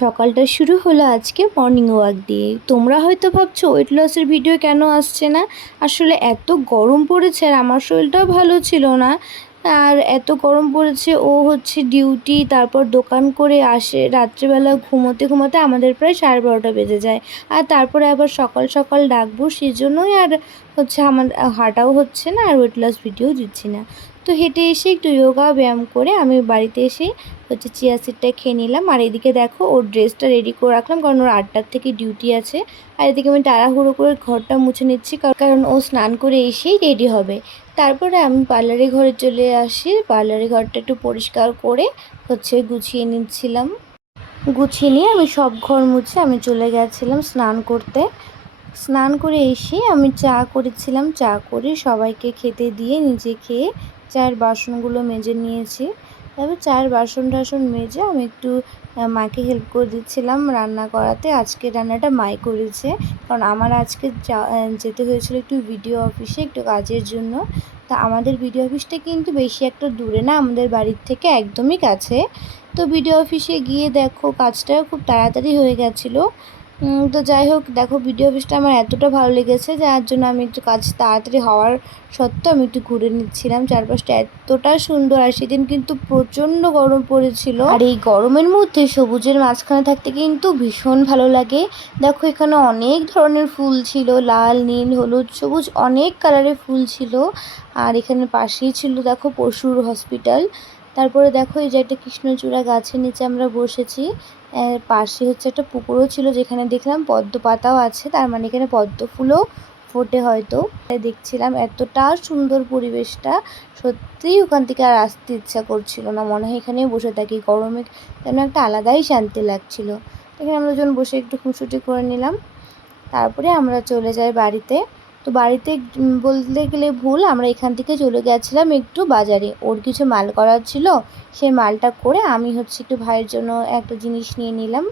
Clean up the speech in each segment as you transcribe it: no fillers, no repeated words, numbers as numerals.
সকালটা শুরু হলো আজকে মর্নিং ওয়াক দিয়ে। তোমরা হয়তো ভাবছো ওয়েট লসের ভিডিও কেন আসছে না। আসলে এত গরম পড়েছে আর আমার শরীরটাও ভালো ছিল না। আর এত গরম পড়েছে, ও হচ্ছে ডিউটি, তারপর দোকান করে আসে, রাত্রিবেলা ঘুমোতে ঘুমোতে আমাদের প্রায় 12:30 বেজে যায়। আর তারপরে আবার সকাল সকাল ডাকবো, সেজন্যই আর হচ্ছে আমার হাঁটাও হচ্ছে না আর ওয়েট লস ভিডিও দিচ্ছি না। তো হেঁটে এসে একটু যোগা ব্যায়াম করে আমি বাড়িতে এসে হচ্ছে চিয়া সিডটা খেয়ে নিলাম। আর এদিকে দেখো ওর ড্রেসটা রেডি করে রাখলাম, কারণ ওর 8টার থেকে ডিউটি আছে। আর এদিকে আমি তাড়াহুড়ো করে ঘরটা মুছে নিচ্ছি, কারণ ও স্নান করে এসেই রেডি হবে। তারপরে আমি পার্লারে ঘরে চলে আসি, পার্লারে ঘরটা একটু পরিষ্কার করে হচ্ছে গুছিয়ে নিচ্ছিলাম। গুছিয়ে নিয়ে আমি সব ঘর মুছে আমি চলে গেছিলাম স্নান করতে। স্নান করে এসে আমি চা করেছিলাম, চা করে সবাইকে খেতে দিয়ে নিজে খেয়ে চায়ের বাসনগুলো মেজে নিয়েছি। তারপর চায়ের বাসন টাসন মেজে আমি একটু মাকে হেল্প করে দিচ্ছিলাম রান্না করাতে। আজকে রান্নাটা মাই করেছে, কারণ আমার আজকে যেতে হয়েছিল একটু ভিডিও অফিসে একটু কাজের জন্য। তা আমাদের ভিডিও অফিসটা কিন্তু বেশি একটা দূরে না, আমাদের বাড়ির থেকে একদমই কাছে। তো ভিডিও অফিসে গিয়ে দেখো কাজটাও খুব তাড়াতাড়ি হয়ে গেছিলো। তো যাই হোক, দেখো ভিডিও অফিসটা আমার এতটা ভালো লেগেছে, যার জন্য আমি একটু কাজ তাড়াতাড়ি হওয়ার সত্ত্বেও আমি একটু ঘুরে নিচ্ছিলাম। চারপাশটা এতটা সুন্দর, আর সেদিন কিন্তু প্রচণ্ড গরম পড়েছিল। আর এই গরমের মধ্যে সবুজের মাঝখানে থাকতে কিন্তু ভীষণ ভালো লাগে। দেখো এখানে অনেক ধরনের ফুল ছিল, লাল, নীল, হলুদ, সবুজ, অনেক কালারের ফুল ছিল। আর এখানে পাশেই ছিল দেখো পশুর হসপিটাল। তারপরে দেখো এই যে একটা কৃষ্ণচূড়া গাছের নিচে আমরা বসেছি। পাশে হচ্ছে একটা পুকুরও ছিল, যেখানে দেখলাম পদ্ম পাতাও আছে, তার মানে এখানে পদ্ম ফুলও ফোটে হয়তো। দেখছিলাম এতটা সুন্দর পরিবেশটা, সত্যিই ওখান থেকে আর আসতে ইচ্ছা করছিল না, মনে হয় এখানেই বসে থাকি। গরমে যেন একটা আলাদাই শান্তি লাগছিল। এখানে আমরা যখন বসে একটু খুনসুটি করে নিলাম, তারপরে আমরা চলে যাই বাড়িতে। তো বাড়িতে বলতে গেলে ভুল, আমরা এখান থেকে চলে গেছিলাম একটু বাজারে, ওর কিছু মাল করার ছিল, সেই মালটা করে আমি হচ্ছে একটু ভাইয়ের জন্য একটা জিনিস নিয়ে নিলাম।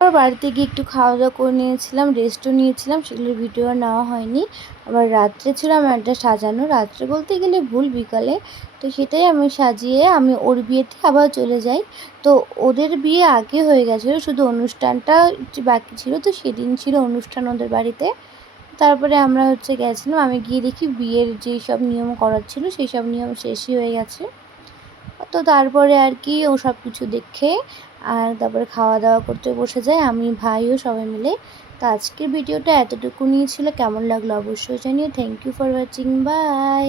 আবার বাড়িতে গিয়ে একটু খাওয়া দাওয়া করে নিয়েছিলাম, রেস্টও নিয়েছিলাম, সেগুলোর ভিডিও নেওয়া হয়নি। আবার রাত্রে ছিল আমার একটা সাজানো, রাত্রে বলতে গেলে ভুল, বিকালে। তো সেটাই আমি সাজিয়ে আমি ওর বিয়েতে আবার চলে যাই। তো ওদের বিয়ে আগে হয়ে গেছিলো, শুধু অনুষ্ঠানটা বাকি ছিল, তো সেদিন ছিল অনুষ্ঠান ওদের বাড়িতে। তারপরে আমরা হচ্ছে গেছিলাম, আমি গিয়ে দেখি বিয়ের যেই সব নিয়ম করার ছিল সেই সব নিয়ম শেষই হয়ে গেছে। তো তারপরে আর কি ও সব কিছু দেখে আর তারপরে খাওয়া দাওয়া করতে বসে যায়, আমি ভাইও সবাই মিলে। তো আজকের ভিডিওটা এতটুকুনি ছিল, কেমন লাগলো অবশ্যই জানিও। Thank you for watching, by.